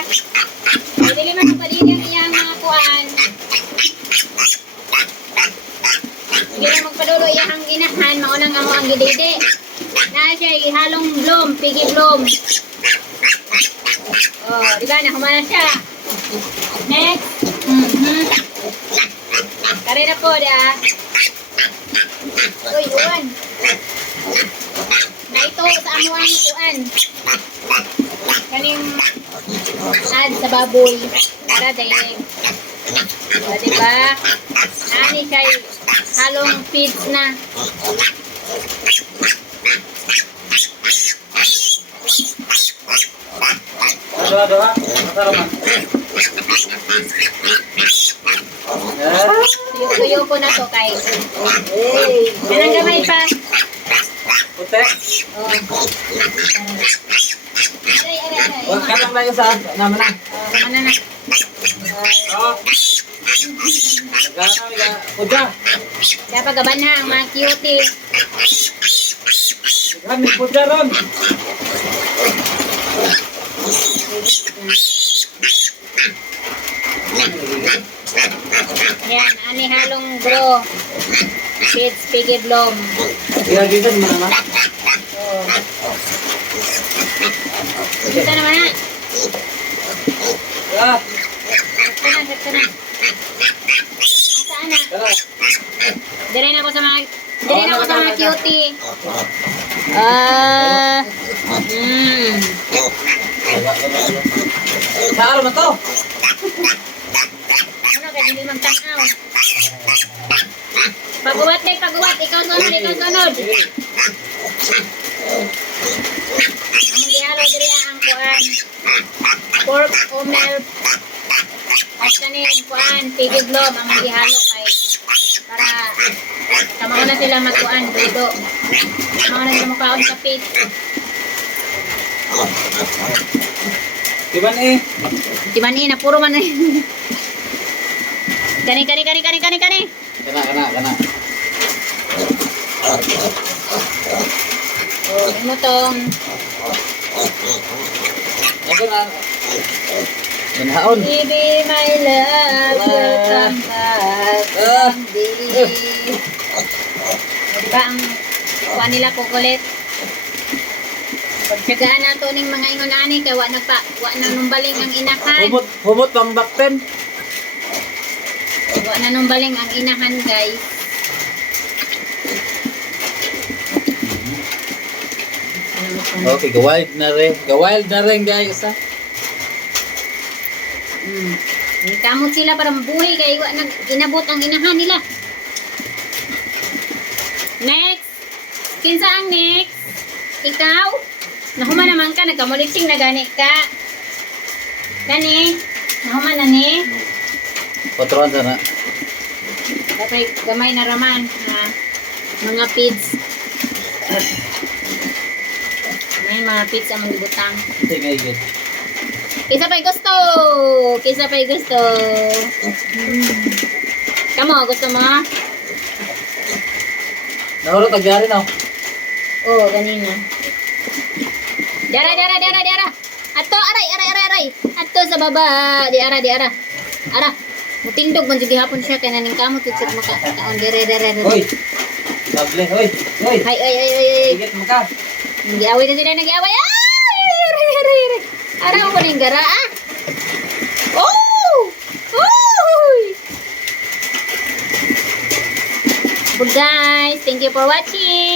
Ay, dili man palili ang iyang mga kuan. Hindi na magpadulo iyang inahan, maunang amo ang gididi. Na siya ihalong bloom, pigi bloom. Oh, di ba nahumana siya. Next. Kare na po da. Uy, uwan. Na ito sa amo ang kuan. Kaning ad sa baboy. Para dahil. O, diba? Ani siya halong feeds na. Doa-doa, masaraman. Tuyo ko na to kay. Kanang gamay pa. Puti. Oh. Aray. Huwag ka lang tayo sa naman na. Mana na. Oo. Nagana, nagana. Puja. Kaya pagaban na ang mga cutie. Nagana, puja ron. Yan, ani halong bro. Feeds, piggy bloom. Ilagitan mo naman. Oh. Kita naman na. Ah, Set ka na. Saan na? tara. Diray na ako sa mga cutie. Sa araw na to. Ano kaya hindi magtanaw? Paguwat. Ikaw sunod. Ang gihalo diri ang kuan. Pork umel. At kanin kuan, piggy bloom ang gihalo kay para tama na sila magkuan, dudo. Tama na sila magkaon sa pig. Diban eh. Di man na puro man eh. Kani. Kana. Oh, mo tong Ito na. Manhaon. Baby, my love, welcome back. Diba ang kuha nila kukulit? Pagtsagaan na ito ng mga ingon ani kaya wa na numbaling ang inahan. Humot pang bakten. Wa na numbaling ang inahan, guys. Okay, gawild na rin guys ha. Kamot sila para mabuhay kaya wa inabot ang inahan nila. Next. Kinsa ang next? Ikaw? Nahuma naman ka, nagkamuliksing na gani ka. Gani? Nahuma na ni? Patron sana. Kapay gamay na raman na mga pids. May mga pids ang butang. Tingay gid. Kisa pa'y gusto. Kamo, gusto mo? Nahulog agyari na. Oo, ganina. Diara. Ato, aray. Ato sa baba. Diara. Ara. Mutindog man sige hapon siya kaya naning kamot sa makataon. Dire. Hoy. Sable, hoy. Ay. Igit mo ka. Nag-iaway na sila, nag-iaway. Ay! Araw ko na yung gara, ah. Oh! Good guys, thank you for watching.